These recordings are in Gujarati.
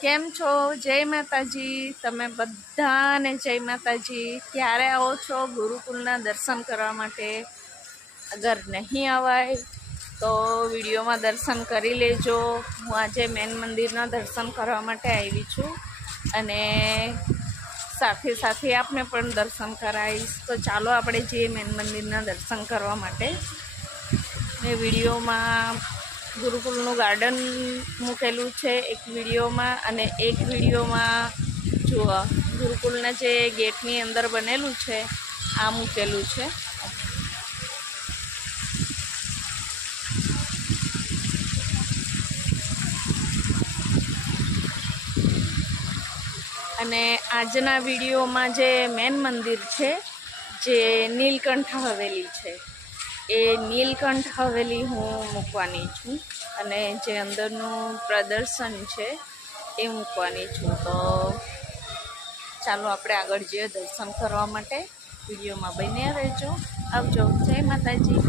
કેમ છો? જય માતાજી. તમે બધાને જય માતાજી. ક્યારે આવો છો ગુરુકુળના દર્શન કરવા માટે? અગર નહીં આવાય તો વિડીયોમાં દર્શન કરી લેજો. હું આજે મેન મંદિરના દર્શન કરવા માટે આવી છું અને સાથે સાથે આપને પણ દર્શન કરાવીશ. તો ચાલો આપણે જઈએ મેન મંદિરના દર્શન કરવા માટે. મેં વિડીયોમાં ગુરુકુળનું ગાર્ડન મૂકેલું છે એક વિડીયોમાં, અને એક વિડીયોમાં જુઓ ગુરુકુળના જે ગેટની અંદર બનેલું છે આ મૂકેલું છે. અને આજના વિડીયોમાં જે મેન મંદિર છે, જે નીલકંઠ હવેલી છે, એ નીલકંઠ હવેલી હું મૂકવાની છું અને જે અંદરનું પ્રદર્શન છે એ મૂકવાની છું. તો ચાલો આપણે આગળ જઈએ દર્શન કરવા માટે. વિડીયોમાં બન્યા રહેજો. આવજો. જય માતાજી.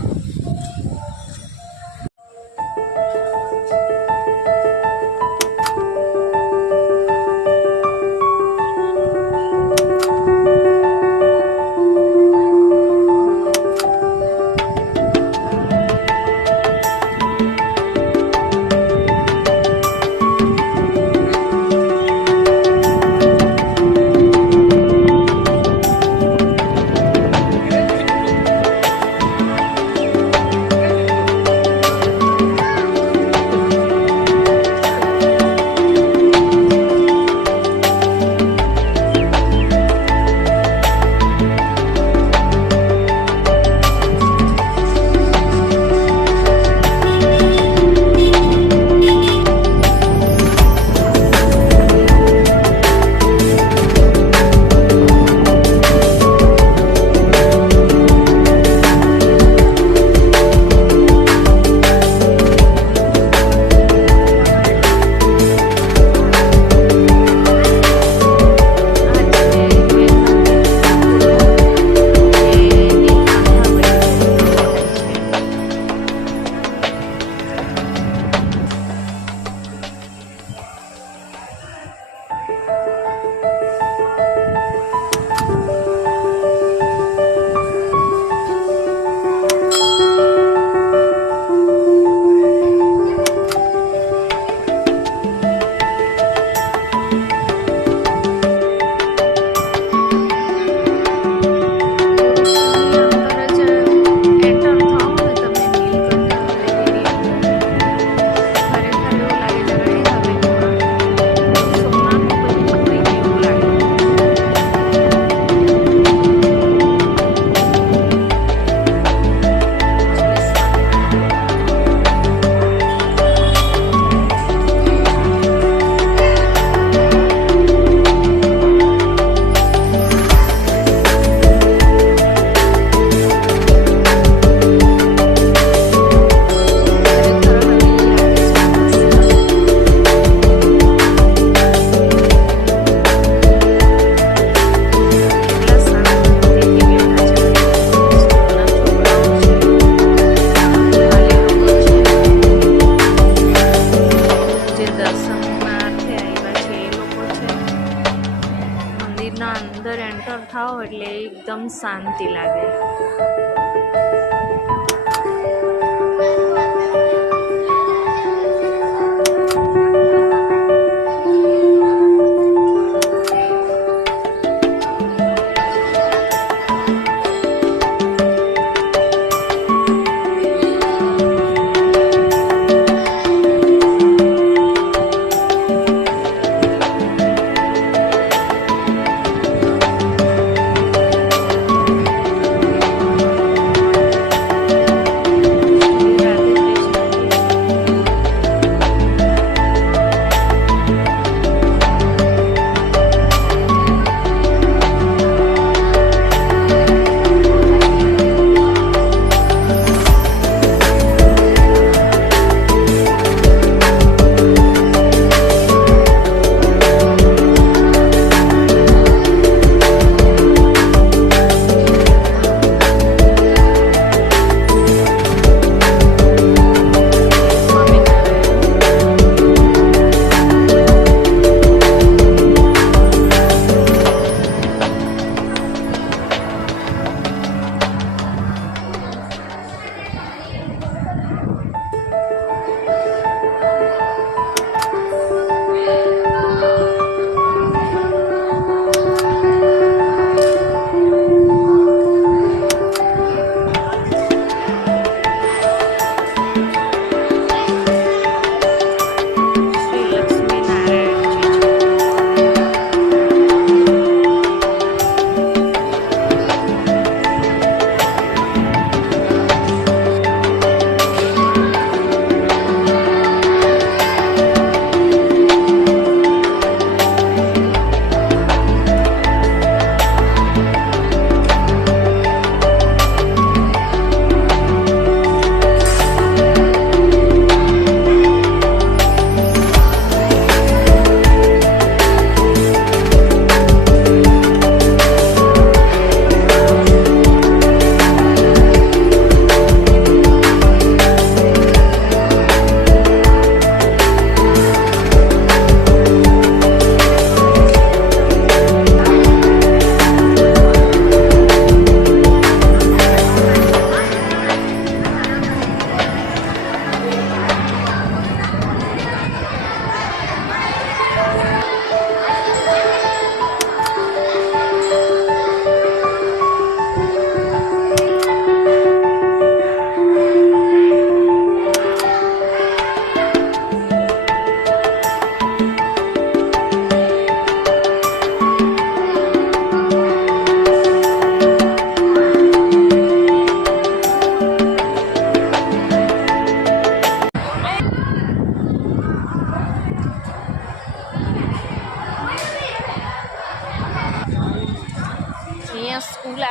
અંદર એન્ટર થાઓ એટલે એકદમ શાંતિ લાગે.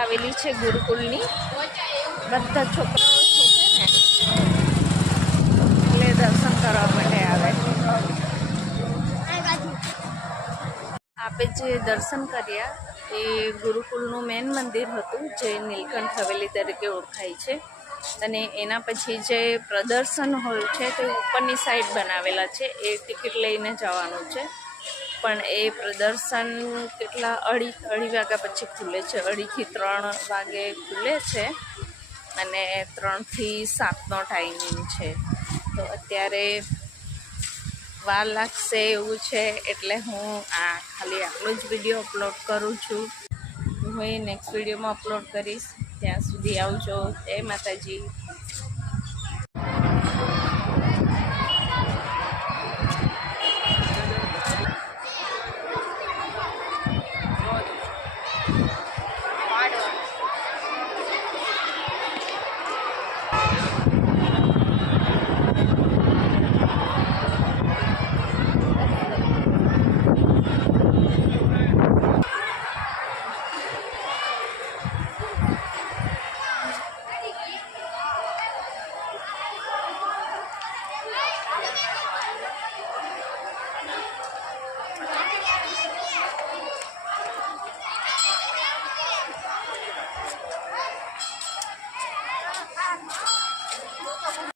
આવેલી છે ગુરુકુલની. બધા છોકરાઓ છે ને એટલે દર્શન કરવા માટે આવે. આપે જે દર્શન કર્યા એ ગુરુકુલનું મેન મંદિર હતું, જે નીલકંઠ હવેલી તરીકે ઓળખાય છે. અને એના પછી જે પ્રદર્શન હોલ છે તે ઉપરની સાઈડ બનાવેલા છે, એ ટિકિટ લઈને જવાનું છે. પણ એ પ્રદર્શન કેટલા અઢી વાગ્યા પછી ખુલે છે. 2 થી 3 વાગે ખુલે છે અને 3 થી 7નો ટાઈમિંગ છે. તો અત્યારે વાર લાગશે એવું છે, એટલે હું ખાલી આટલો જ વિડીયો અપલોડ કરું છું. હું એ નેક્સ્ટ વિડીયોમાં અપલોડ કરીશ. ત્યાં સુધી આવજો. જય માતાજી.